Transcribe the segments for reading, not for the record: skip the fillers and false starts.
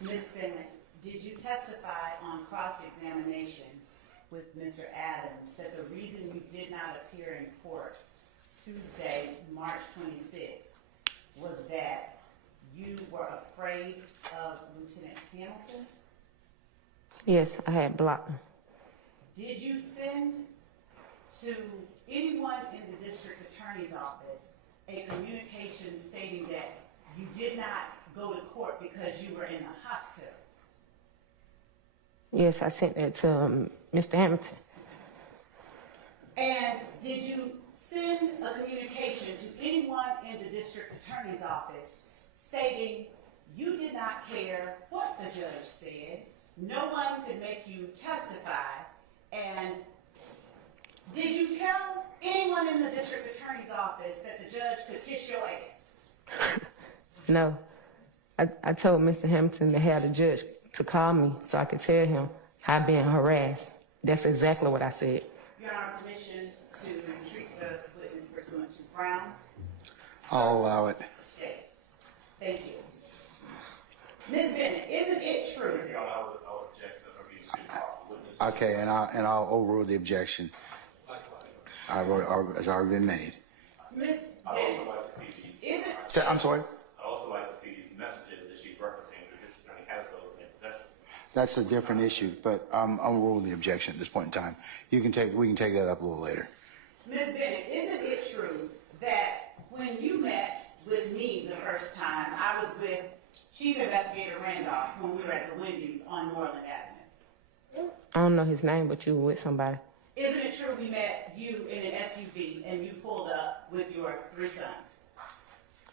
Ms. Bennett, did you testify on cross-examination with Mr. Adams that the reason you did not appear in court Tuesday, March 26th, was that you were afraid of Lieutenant Hamilton? Yes, I had blocked him. Did you send to anyone in the district attorney's office a communication stating that you did not go to court because you were in the hospital? Yes, I sent that to Mr. Hamilton. And did you send a communication to anyone in the district attorney's office stating you did not care what the judge said, no one could make you testify, and did you tell anyone in the district attorney's office that the judge could kiss your ass? No. I told Mr. Hamilton to have the judge to call me so I could tell him I've been harassed. That's exactly what I said. Your Honor, permission to treat the witness pursuant to Brown? I'll allow it. Stay. Thank you. Ms. Bennett, isn't it true? Your Honor, I would object to her being treated as a witness. Okay, and I'll overrule the objection. It's already been made. Ms. I'd Bennett, also like to see these. I'm sorry? I'd also like to see these messages that she's referencing that the district attorney has those in possession. That's a different issue, but I'll overrule the objection at this point in time. We can take that up a little later. Ms. Bennett, isn't it true that when you met with me the first time, I was with Chief Investigator Randolph when we were at the Wendy's on Norland Avenue? I don't know his name, but you were with somebody. Isn't it true we met you in an SUV and you pulled up with your 3 sons?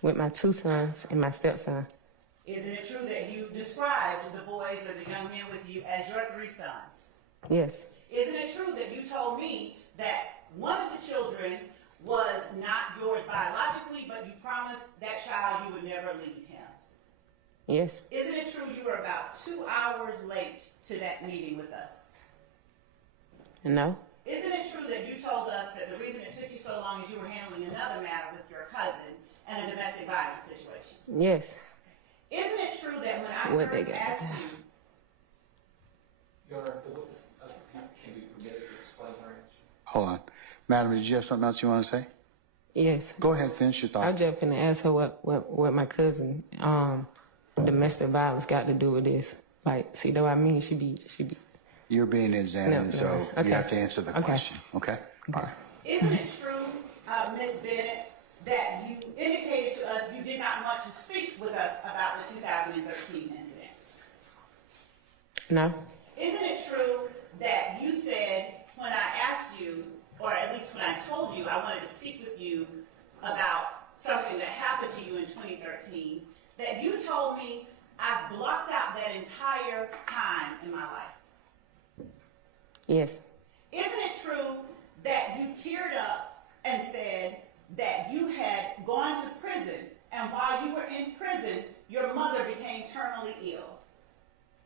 With my 2 sons and my stepson. Isn't it true that you described the boys or the young men with you as your 3 sons? Yes. Isn't it true that you told me that one of the children was not yours biologically, but you promised that child you would never leave him? Yes. Isn't it true you were about 2 hours late to that meeting with us? No. Isn't it true that you told us that the reason it took you so long is you were handling another matter with your cousin and a domestic violence situation? Yes. Isn't it true that when I What they first got? asked you, Your Honor, if the witness can be permitted to explain her answer. Hold on. Madam, did you have something else you want to say? Yes. Go ahead, finish your I thought. was just finna ask her what my cousin domestic violence got to do with this. Like, see, though what I mean, she be. You're being examined, No, so okay. you have to answer the Okay. question. Okay? All right. isn't it true, Ms. Bennett, that you indicated to us you did not want to speak with us about the 2013 incident? No. Isn't it true that you said when I asked you, or at least when I told you I wanted to speak with you about something that happened to you in 2013, that you told me I've blocked out that entire time in my life? Yes. Isn't it true that you teared up and said that you had gone to prison, and while you were in prison, your mother became terminally ill?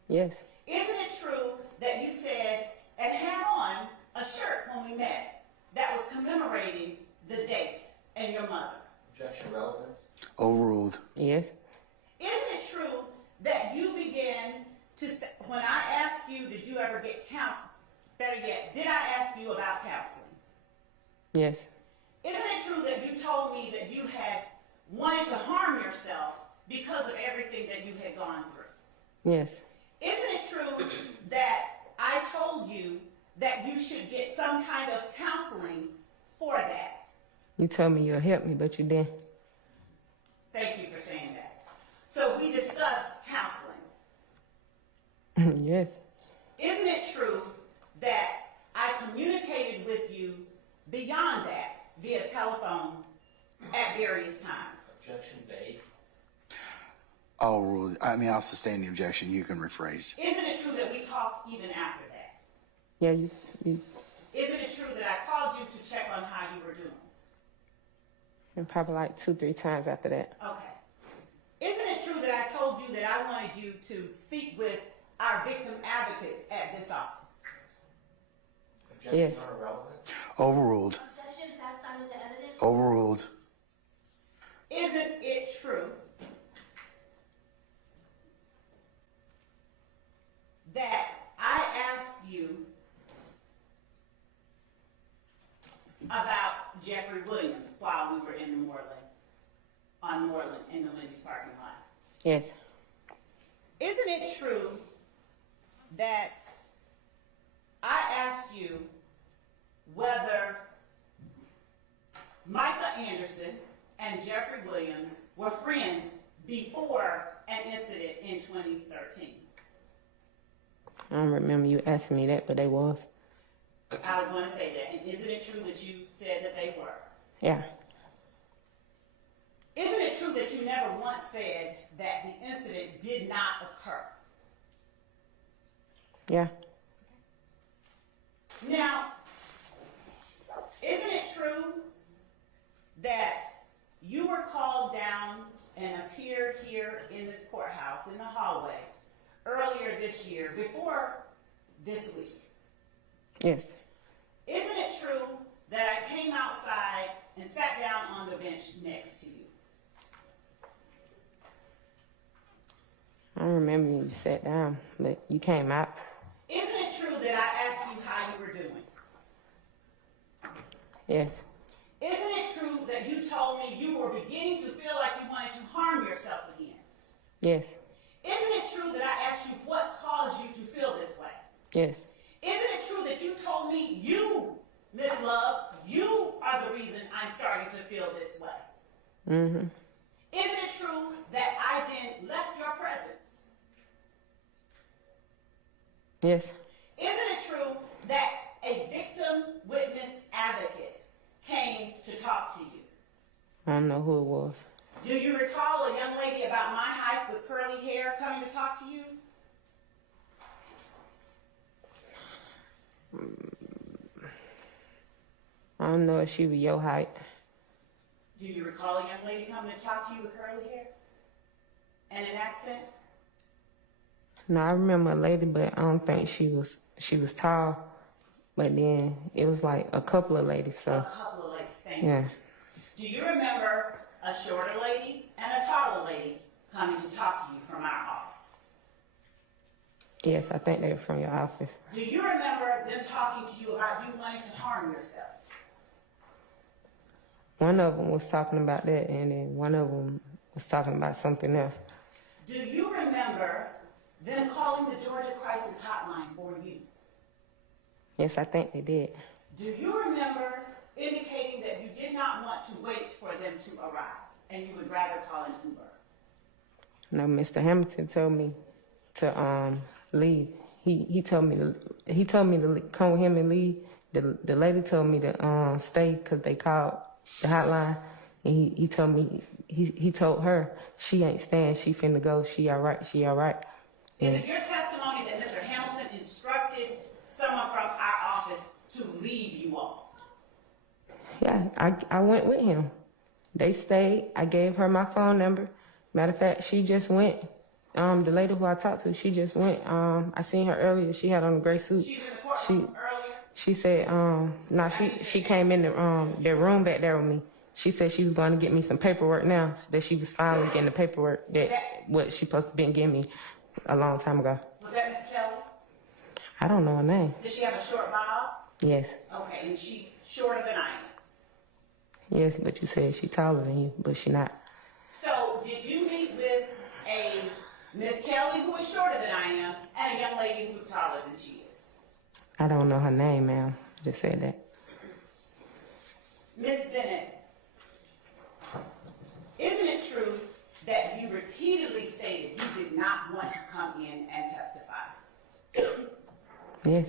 Yes. Isn't it true that you said and had on a shirt when we met that was commemorating the date and your mother? Objection relevance. Overruled. Yes. Isn't it true that you began to, when I asked you, did you ever get counseling? Better yet, did I ask you about counseling? Yes. Isn't it true that you told me that you had wanted to harm yourself because of everything that you had gone through? Yes. Isn't it true that I told you that you should get some kind of counseling for that? You told me you'll help me, but you didn't. Thank you for saying that. So we discussed counseling. Yes. Isn't it true that I communicated with you beyond that via telephone at various times? Objection vague. I'll sustain the objection. You can rephrase. Isn't it true that we talked even after that? Yeah, you Isn't it true that I called you to check on how you were doing? and probably like 2-3 times after that. Okay. Isn't it true that I told you that I wanted you to speak with our victim advocates at this office? Objection Yes. on relevance. Overruled. Objection, facts found into evidence. Overruled. Isn't it true Jeffrey Williams while we were in the on Moreland in the Wendy's parking lot. Yes. Isn't it true that I asked you whether Micah Anderson and Jeffrey Williams were friends before an incident in 2013? I don't remember you asking me that, but they was. I was going to say that. And isn't it true that you said that they were? Yeah. Isn't it true that you never once said that the incident did not occur? Yeah. Now, isn't it true that you were called down and appeared here in this courthouse in the hallway earlier this year, before this week? Yes. Isn't it true that I came outside and sat down on the bench next to you? I don't remember you sat down, but you came out. Isn't it true that I asked you how you were doing? Yes. Isn't it true that you told me you were beginning to feel like you wanted to harm yourself again? Yes. Isn't it true that I asked you what caused you to feel this way? Yes. Isn't it true that you told me you, Miss Love, you are the reason I'm starting to feel this way? Mm-hmm. Isn't it true that I then left your presence? Yes. Isn't it true that a victim witness advocate came to talk to you? I don't know who it was. Do you recall a young lady about my height with curly hair coming to talk to you? I don't know if she was your height. Do you recall a young lady coming to talk to you with curly hair and an accent? No, I remember a lady, but I don't think she was tall. But then it was like a couple of ladies, so A couple of ladies, thank you. yeah. Do you remember a shorter lady and a taller lady coming to talk to you from our office? Yes, I think they were from your office. Do you remember them talking to you about you wanting to harm yourself? One of them was talking about that, and then one of them was talking about something else. Do you remember them calling the Georgia Crisis Hotline for you? Yes, I think they did. Do you remember indicating that you did not want to wait for them to arrive and you would rather call an Uber? No, Mr. Hamilton told me to leave. He told me to come with him and leave. The lady told me to stay because they called the hotline, and he told me he told her she ain't staying. She finna go. She all right. She all right. Is it your testimony that Mr. Hamilton instructed someone from our office to leave you all? Yeah, I went with him. They stayed. I gave her my phone number. Matter of fact, she just went. The lady who I talked to, she just went. I seen her earlier. She had on a gray suit. She's in the courtroom earlier? She said, she came in the room back there with me. She said she was going to get me some paperwork now, that she was finally getting the paperwork what she supposed to been getting me a long time ago. Was that Miss Kelly? I don't know her name. Did she have a short bob? Yes. Okay, and she shorter than I am. Yes, but you said she taller than you, but she not. So, did you meet with a Miss Kelly who is shorter than I am and a young lady who's taller than she is? I don't know her name, ma'am. I just said that. Miss Bennett, isn't it true that you repeatedly stated you did not want to come in and testify? Yes.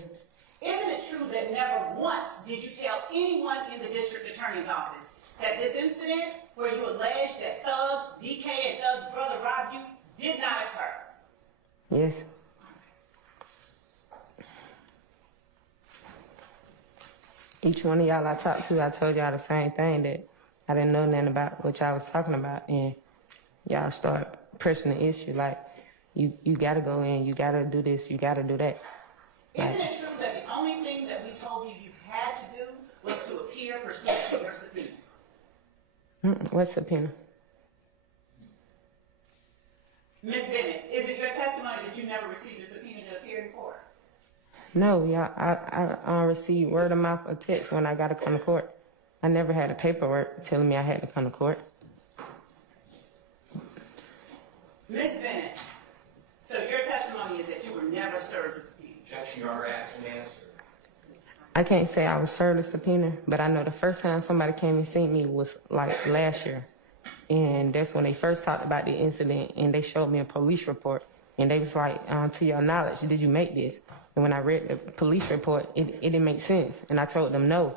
Isn't it true that never once did you tell anyone in the district attorney's office that this incident where you alleged that Thug, DK, and Thug's brother robbed you did not occur? Yes. Each one of y'all I talked to, I told y'all the same thing, that I didn't know nothing about what y'all was talking about, and y'all start pressing the issue like, you gotta go in, you gotta do this, you gotta do that. Isn't it true that the only thing that we told you you had to do was to appear pursuant to your subpoena? What subpoena? Ms. Bennett, is it your testimony that you never received a subpoena to appear in court? No, y'all, I received word of mouth or text when I gotta come to court. I never had a paperwork telling me I had to come to court. Ms. Bennett, so your testimony is that you were never served a subpoena. Objection, Your Honor, asked and answered. I can't say I was served a subpoena, but I know the first time somebody came and seen me was like last year. And that's when they first talked about the incident, and they showed me a police report. And they was like, to your knowledge, did you make this? And when I read the police report, it didn't make sense. And I told them no.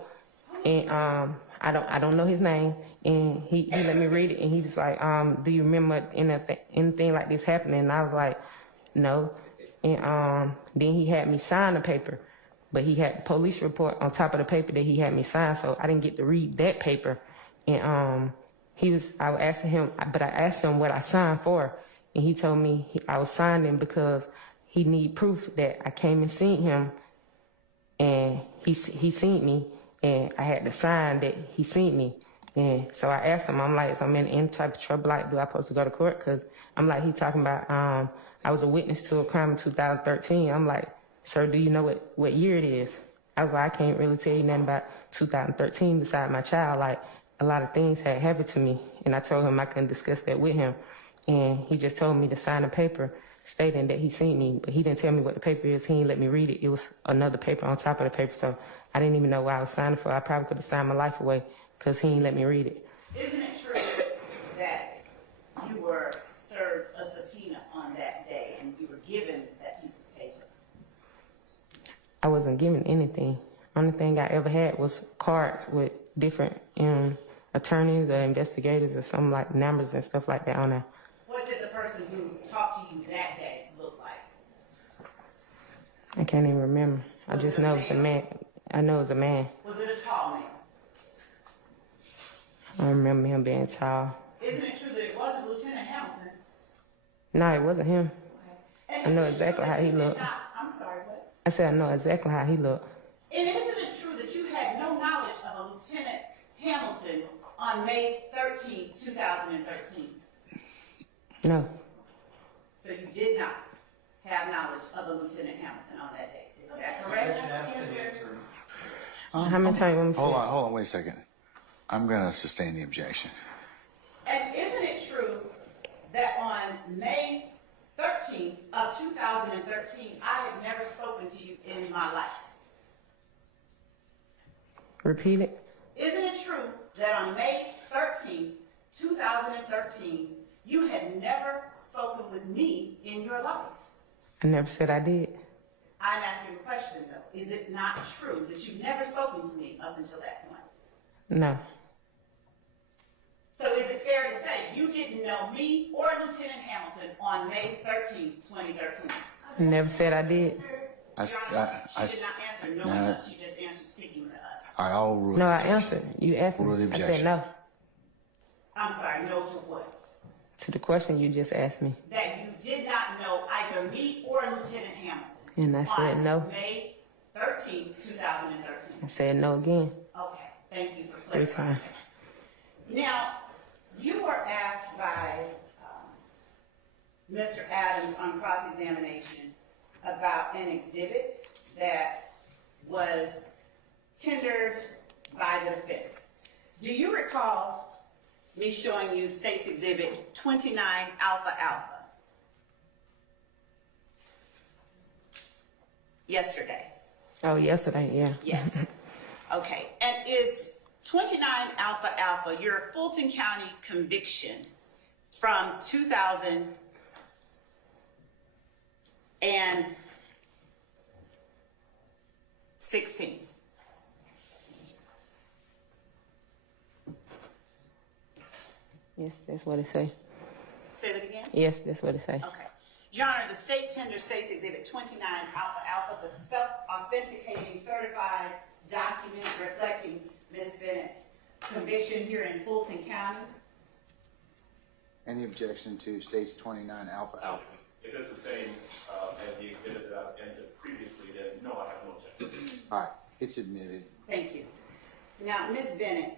And I don't know his name. And he let me read it, and he was like, do you remember anything like this happening? And I was like, no. And then he had me sign the paper. But he had the police report on top of the paper that he had me sign, so I didn't get to read that paper. And I asked him what I signed for, and he told me I was signing because he need proof that I came and seen him, and he seen me, and I had to sign that he seen me. And so I asked him, I'm like, is I'm in any type of trouble? Like, do I supposed to go to court? Because I'm like, he talking about I was a witness to a crime in 2013. I'm like, sir, do you know what year it is? I was like, I can't really tell you nothing about 2013 beside my child. Like, a lot of things had happened to me. And I told him I couldn't discuss that with him. And he just told me to sign a paper stating that he seen me. But he didn't tell me what the paper is. He didn't let me read it. It was another paper on top of the paper. So I didn't even know what I was signing for. I probably could have signed my life away because he didn't let me read it. Isn't it true that you were served a subpoena on that day and you were given that piece of paper? I wasn't given anything. Only thing I ever had was cards with different attorneys or investigators or some like numbers and stuff like that on there. What did the person who talked to you that day look like? I can't even remember. I just know it's a man. I know it's a man. Was it a tall man? I remember him being tall. Isn't it true that it wasn't Lieutenant Hamilton? No, it wasn't him. Okay. And I know isn't it true exactly that how he you did looked. I'm sorry, what? I said I know exactly how he looked. And isn't it true that you had no knowledge of a Lieutenant Hamilton on May 13, 2013? No. So you did not have knowledge of a Lieutenant Hamilton on that day. Is that correct? Objection, asked and answered. How many times you want me to say? Hold on, wait a second. I'm going to sustain the objection. And isn't it true that on May 13th of 2013, I had never spoken to you in my life? Repeat it. Isn't it true that on May 13th, 2013, you had never spoken with me in your life? I never said I did. I'm asking a question though. Is it not true that you've never spoken to me up until that point? No. So is it fair to say you didn't know me or Lieutenant Hamilton on May 13, 2013? I never said I did. She did not answer no one else. She just answered speaking to us. I'll rule. No, I answered. You asked Rule the me. I said objection. no. I'm sorry, no to what? To the question you just asked me. That you did not know either me or Lieutenant Hamilton. And I said on no. May 13, 2013. I said no again. Okay, thank you for 3 clarifying. times. Now, you were asked by Mr. Adams on cross-examination about an exhibit that was tendered by the defense. Do you recall me showing you State's Exhibit 29 Alpha Alpha yesterday? Oh, yesterday, yeah. Yes. Okay. And is 29 Alpha Alpha your Fulton County conviction from 2016? Yes, that's what it say. Say that again? Yes, that's what it say. Okay. Your Honor, the state tender State's Exhibit 29 Alpha Alpha, the self-authenticating certified documents reflecting Ms. Bennett's conviction here in Fulton County. Any objection to states 29 Alpha Alpha? If it's the same as the exhibit that I've entered previously, then no, I have no objection. All right, it's admitted. Thank you. Now, Ms. Bennett,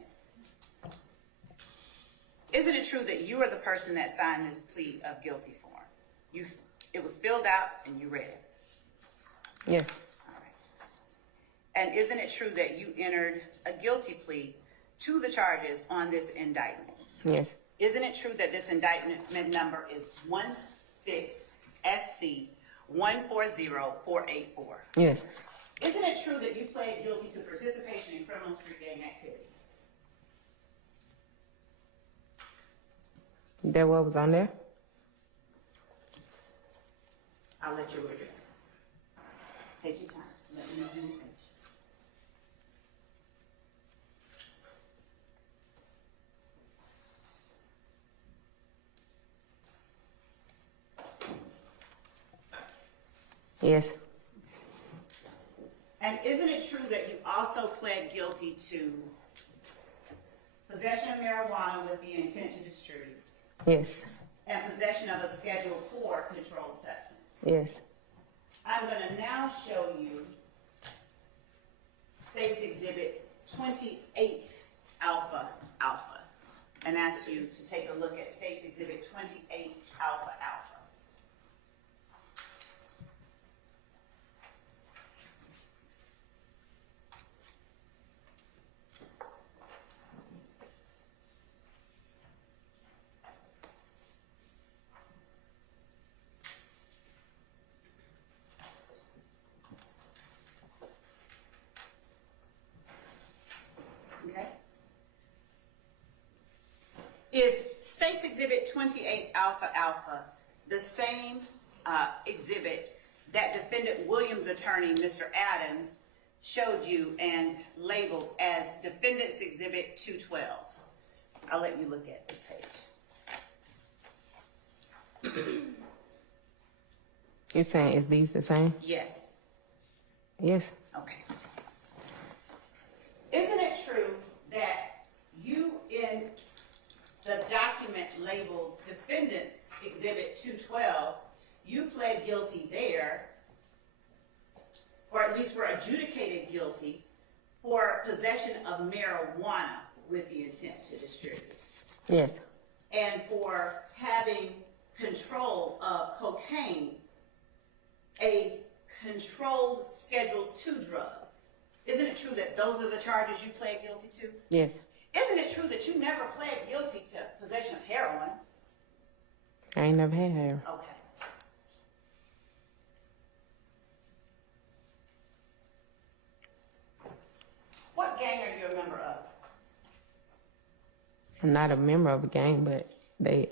isn't it true that you are the person that signed this plea of guilty form? It was filled out and you read it. Yes. All right. And isn't it true that you entered a guilty plea to the charges on this indictment. Yes. Isn't it true that this indictment number is 16SC 140484? Yes. Isn't it true that you pled guilty to participation in criminal street gang activity? That what was on there? I'll let you look at it. Take your time. Let me know when you finish. Yes. And isn't it true that you also pled guilty to possession of marijuana with the intent to distribute Yes. and possession of a Schedule 4 controlled substance? Yes. I'm going to now show you State's Exhibit 28 Alpha Alpha and ask you to take a look at State's Exhibit 28 Alpha Alpha. Okay. Is State's Exhibit 28 Alpha Alpha the same exhibit that Defendant Williams' attorney, Mr. Adams, showed you and labeled as Defendant's Exhibit 212? I'll let you look at this page. You're saying is these the same? Yes. Yes. Okay. Isn't it true that you, in the document labeled Defendant's Exhibit 212, you pled guilty there, or at least were adjudicated guilty, for possession of marijuana with the intent to distribute, Yes. and for having control of cocaine, a controlled Schedule 2 drug? Isn't it true that those are the charges you pled guilty to? Yes. Isn't it true that you never pled guilty to possession of heroin? I ain't never had hair. Okay. What gang are you a member of? I'm not a member of a gang, but they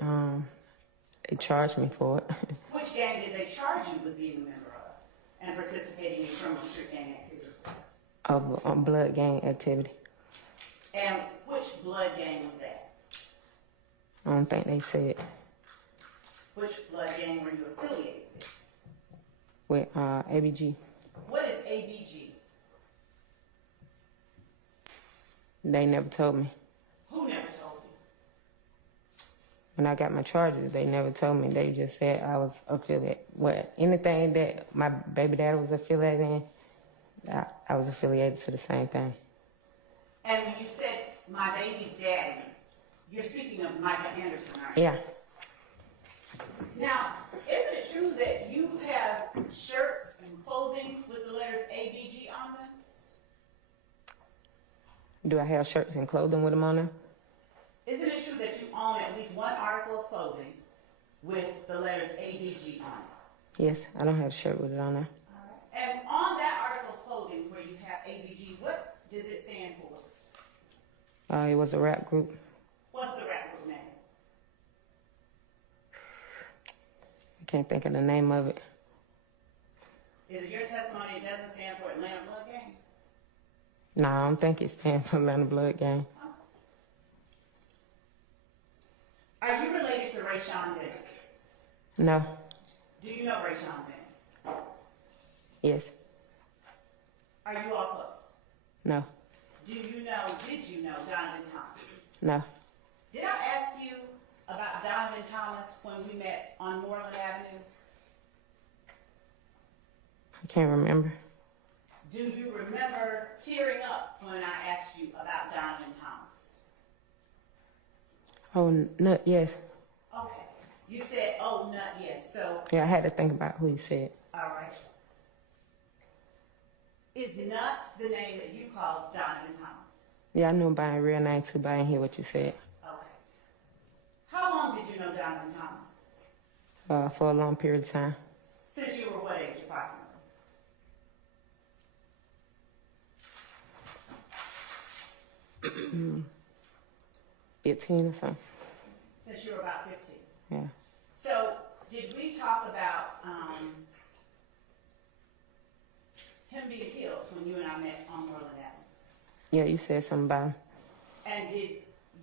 charged me for it. Which gang did they charge you with being a member of and participating in criminal street gang activity? of blood gang activity. And which blood gang was that? I don't think they said Which blood gang were you affiliated with? with ABG. What is ABG? They never told me. Who never told you? When I got my charges, they never told me. They just said I was affiliated. Well, anything that my baby daddy was affiliated in, I was affiliated to the same thing. And when you said my baby's daddy, you're speaking of Micah Anderson, aren't you? Yeah. Now, isn't it true that you have shirts and clothing with the letters ABG on them? Do I have shirts and clothing with them on them? Isn't it true that you own at least one article of clothing with the letters ABG on it? Yes, I don't have a shirt with it on there. And on that article of clothing where you have ABG, what does it stand for? It was a rap group. What's the rap group name? I can't think of the name of it. Is it your testimony it doesn't stand for Atlanta Blood Gang? No, I don't think it stands for Atlanta Blood Gang. Are you related to Rayshawn Bennett? No. Do you know Rayshawn Bennett? Yes. Are you all close? No. Did you know Donovan Thomas? No. Did I ask you about Donovan Thomas when we met on Moreland Avenue? I can't remember. Do you remember tearing up when I asked you about Donovan Thomas? Oh, no, yes. Okay. You said, oh, nut, yes. So, Yeah, I had to think about who he said. all right. Is Nut the name that you called Donovan Thomas? Yeah, I knew him by his real name too, but I didn't hear what you said. Okay. How long did you know Donovan Thomas? For a long period of time. Since you were what age approximately? 15 or something. Since you were about 15. Yeah. So, did we talk about him being killed when you and I met on Moreland Avenue? Yeah, you said something about him. And did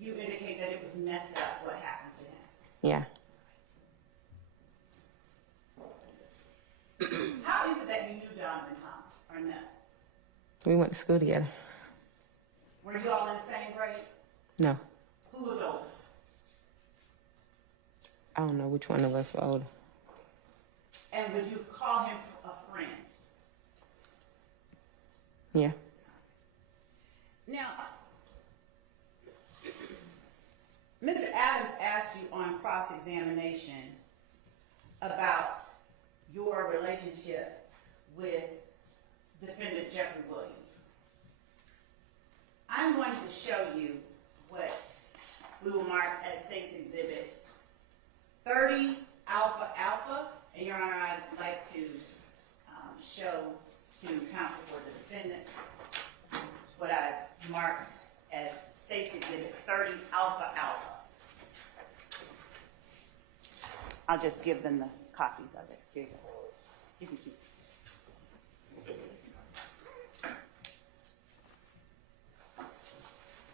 you indicate that it was messed up what happened to him? Yeah. How is it that you knew Donovan Thomas, or no? We went to school together. Were you all in the same grade? No. Who was older? I don't know which one of us were older. And would you call him a friend? Yeah. Now, Mr. Adams asked you on cross-examination about your relationship with defendant Jeffrey Williams. I'm going to show you what we will mark as State's Exhibit 30 Alpha Alpha, and Your Honor, I'd like to show to counsel for the defendants what I've marked as State's Exhibit 30 Alpha Alpha. I'll just give them the copies of it. Here you go. You can keep it.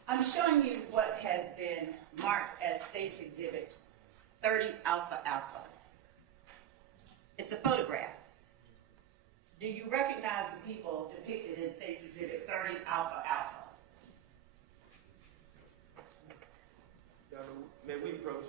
I'm showing you what has been marked as State's Exhibit 30 Alpha Alpha. It's a photograph. Do you recognize the people depicted in State's Exhibit 30 Alpha Alpha? May we approach?